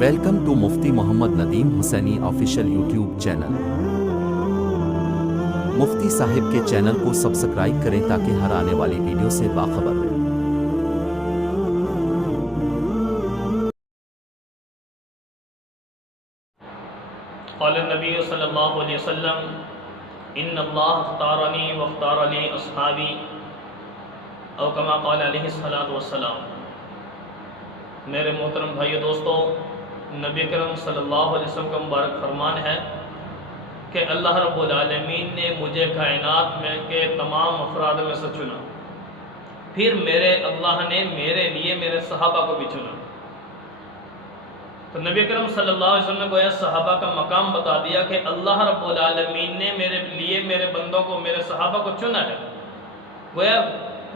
Welcome to Mufti Muhammad Nadeem Hussaini official YouTube channel. Mufti صاحب کے channel کو سبسکرائب کریں تاکہ ہر آنے والی ویڈیو سے باخبر رہیں۔ قال النبی صلی اللہ علیہ وسلم ان اللہ اختارنی واختار لی اصحابی او کما قال علیہ الصلوۃ والسلام۔ میرے محترم بھائیو دوستو، نبی کرم صلی اللہ علیہ وسلم کا مبارک فرمان ہے کہ اللہ رب العالمین نے مجھے کائنات میں کے تمام افراد میں سے چنا، پھر اللہ نے میرے لیے میرے صحابہ کو بھی چنا۔ تو نبی کرم صلی اللہ علیہ وسلم نے گویا صحابہ کا مقام بتا دیا کہ اللہ رب العالمین نے میرے لیے میرے بندوں کو، میرے صحابہ کو چنا ہے۔ گویا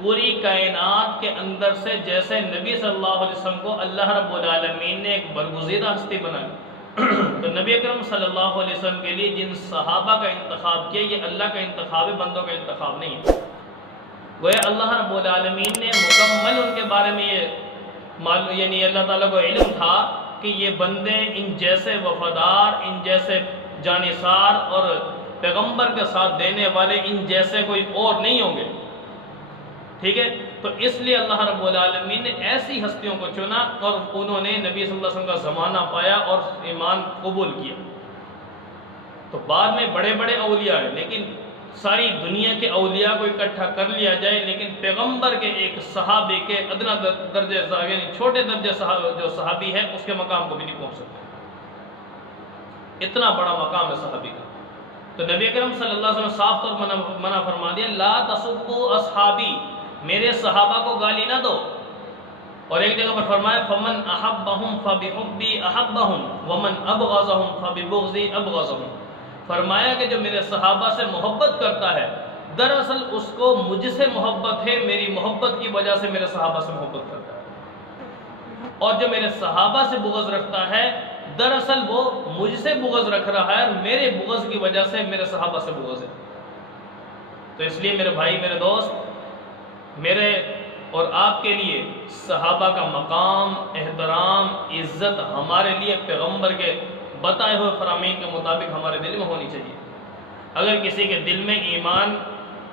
پوری کائنات کے اندر سے جیسے نبی صلی اللہ علیہ وسلم کو اللہ رب العالمین نے ایک برگزیدہ ہستی بنائی، تو نبی اکرم صلی اللہ علیہ وسلم کے لیے جن صحابہ کا انتخاب کیا، یہ اللہ کا انتخاب ہے، بندوں کا انتخاب نہیں ہے۔ گویا اللہ رب العالمین نے مکمل ان کے بارے میں یہ یعنی اللہ تعالیٰ کو علم تھا کہ یہ بندے ان جیسے وفادار، ان جیسے جانثار اور پیغمبر کے ساتھ دینے والے ان جیسے کوئی اور نہیں ہوں گے، ٹھیک ہے۔ تو اس لیے اللہ رب العالمین نے ایسی ہستیوں کو چنا اور انہوں نے نبی صلی اللہ علیہ وسلم کا زمانہ پایا اور ایمان قبول کیا۔ تو بعد میں بڑے بڑے اولیاء ہیں، لیکن ساری دنیا کے اولیاء کو اکٹھا کر لیا جائے، لیکن پیغمبر کے ایک صحابی کے ادنا درجے یعنی چھوٹے درجے جو صحابی ہے اس کے مقام کو بھی نہیں پہنچ سکتے، اتنا بڑا مقام ہے صحابی کا۔ تو نبی اکرم صلی اللہ علیہ وسلم صاف طور پر منع فرما دیا، لا تسبوا اصحابی، میرے صحابہ کو گالی نہ دو۔ اور ایک جگہ پر فرمایا فمن احبہم فبحبی احبہم ومن ابغضہم فببغضی ابغضہم۔ فرمایا کہ جو میرے صحابہ سے محبت کرتا ہے دراصل اس کو مجھ سے محبت ہے، میری محبت کی وجہ سے میرے صحابہ سے محبت کرتا ہے، اور جو میرے صحابہ سے بغض رکھتا ہے دراصل وہ مجھ سے بغض رکھ رہا ہے اور میرے بغض کی وجہ سے میرے صحابہ سے بغض ہے۔ تو اس لیے میرے بھائی، میرے دوست، میرے اور آپ کے لیے صحابہ کا مقام، احترام، عزت ہمارے لیے پیغمبر کے بتائے ہوئے فرامین کے مطابق ہمارے دل میں ہونی چاہیے۔ اگر کسی کے دل میں ایمان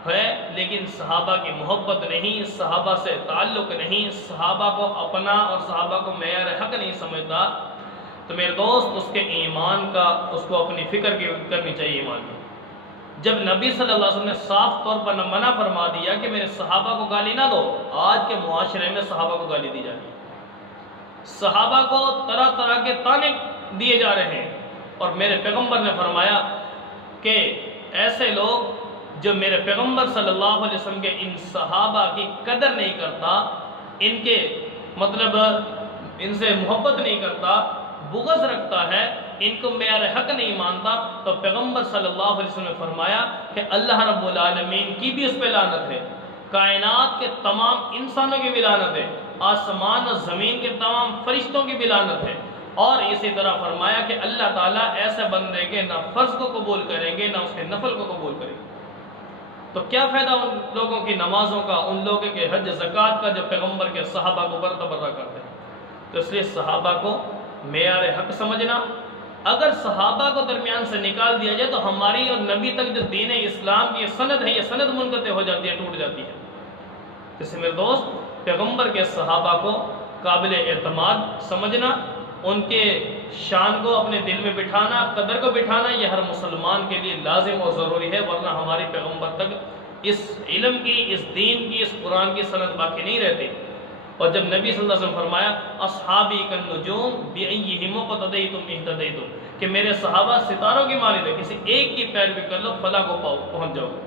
ہے لیکن صحابہ کی محبت نہیں، صحابہ سے تعلق نہیں، صحابہ کو اپنا اور صحابہ کو معیار حق نہیں سمجھتا، تو میرے دوست اس کے ایمان کا، اس کو اپنی فکر کرنی چاہیے ایمان کی۔ جب نبی صلی اللہ علیہ وسلم نے صاف طور پر منع فرما دیا کہ میرے صحابہ کو گالی نہ دو، آج کے معاشرے میں صحابہ کو گالی دی جاتی ہے، صحابہ کو طرح طرح کے طعنے دیے جا رہے ہیں، اور میرے پیغمبر نے فرمایا کہ ایسے لوگ جو میرے پیغمبر صلی اللہ علیہ وسلم کے ان صحابہ کی قدر نہیں کرتا، ان کے ان سے محبت نہیں کرتا، بغض رکھتا ہے، ان کو معیار حق نہیں مانتا، تو پیغمبر صلی اللہ علیہ وسلم نے فرمایا کہ اللہ رب العالمین کی بھی اس پہ لعنت ہے، کائنات کے تمام انسانوں کی بھی لعنت ہے، آسمان اور زمین کے تمام فرشتوں کی بھی لعنت ہے، اور اسی طرح فرمایا کہ اللہ تعالیٰ ایسے بندے کے نہ فرض کو قبول کریں گے نہ اس کے نفل کو قبول کریں گے۔ تو کیا فائدہ ان لوگوں کی نمازوں کا، ان لوگوں کے حج زکوٰۃ کا جو پیغمبر کے صحابہ کو برتبرہ کرتے ہیں؟ تو اس لیے صحابہ کو معیار حق سمجھنا، اگر صحابہ کو درمیان سے نکال دیا جائے تو ہماری اور نبی تک جو دین اسلام کی سند ہے، یہ سند منقطع ہو جاتی ہے، ٹوٹ جاتی ہے۔ اس لیے میرے دوست، پیغمبر کے صحابہ کو قابل اعتماد سمجھنا، ان کے شان کو اپنے دل میں بٹھانا، قدر کو بٹھانا، یہ ہر مسلمان کے لیے لازم اور ضروری ہے، ورنہ ہمارے پیغمبر تک اس علم کی، اس دین کی، اس قرآن کی سند باقی نہیں رہتی۔ اور جب نبی صلی اللہ علیہ وسلم فرمایا اصحابی کالنجوم بأیہم اقتدیتم اہتدیتم، کہ میرے صحابہ ستاروں کی مانند ہے، کسی ایک کی پیروی کر لو فلاح کو پہنچ جاؤ گے۔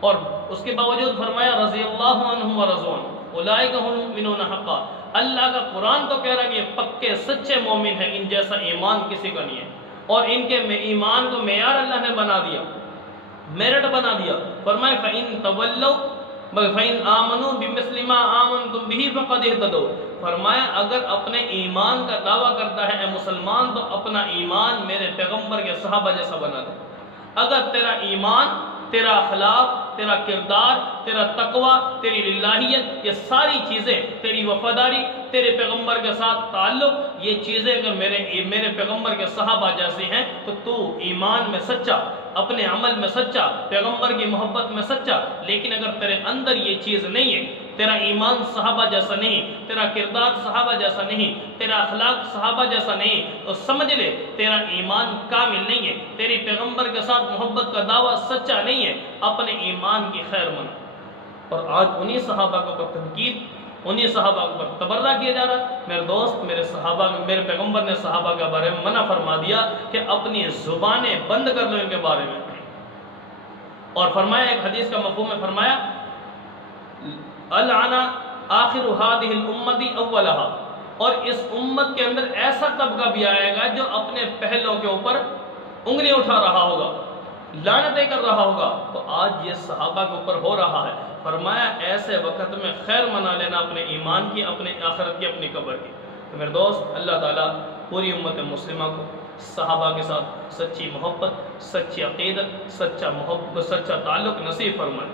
اور اس کے باوجود فرمایا رضی اللہ عنہم ورضوا عنہ اولئک هم المؤمنون حقا، اللہ کا قرآن تو کہہ رہا کہ یہ پکے سچے مومن ہیں، ان جیسا ایمان کسی کا نہیں ہے، اور ان کے ایمان کو معیار اللہ نے بنا دیا، میرٹ بنا دیا۔ فرمایا فإن تولوا فإن آمنوا بمثل ما آمنتم به فقد اهتدوا، فرمایا اگر اپنے ایمان کا دعویٰ کرتا ہے اے مسلمان تو اپنا ایمان میرے پیغمبر کے صحابہ جیسا بنا دے۔ اگر تیرا ایمان، تیرا اخلاق، تیرا کردار، تیرا تقوی، تیری للہیت، یہ ساری چیزیں، تیری وفاداری، تیرے پیغمبر کے ساتھ تعلق، یہ چیزیں اگر میرے پیغمبر کے صحابہ جیسی ہیں تو ایمان میں سچا، اپنے عمل میں سچا، پیغمبر کی محبت میں سچا۔ لیکن اگر تیرے اندر یہ چیز نہیں ہے، تیرا ایمان صحابہ جیسا نہیں، تیرا کردار صحابہ جیسا نہیں، تیرا اخلاق صحابہ جیسا نہیں، تو سمجھ لے تیرا ایمان کامل نہیں ہے، تیری پیغمبر کے ساتھ محبت کا دعویٰ سچا نہیں ہے، اپنے ایمان کی خیر مند۔ اور آج انہی صحابہ کو تنقید، انہی صحابہ پر تبرہ کیا جا رہا ہے۔ میرے دوست، میرے پیغمبر نے صحابہ کے بارے میں منع فرما دیا کہ اپنی زبانیں بند کر لو ان کے بارے میں، اور فرمایا، ایک حدیث کا مفہوم ہے، فرمایا العنا آخر هذه الامت اولها، اور اس امت کے اندر ایسا طبقہ بھی آئے گا جو اپنے پہلوں کے اوپر انگلی اٹھا رہا ہوگا، لعنتیں کر رہا ہوگا۔ تو آج یہ صحابہ کے اوپر ہو رہا ہے۔ فرمایا ایسے وقت میں خیر منا لینا اپنے ایمان کی، اپنے آخرت کی، اپنی قبر کی۔ تو میرے دوست، اللہ تعالیٰ پوری امت مسلمہ کو صحابہ کے ساتھ سچی محبت، سچی عقیدت، سچا تعلق نصیب فرمائے۔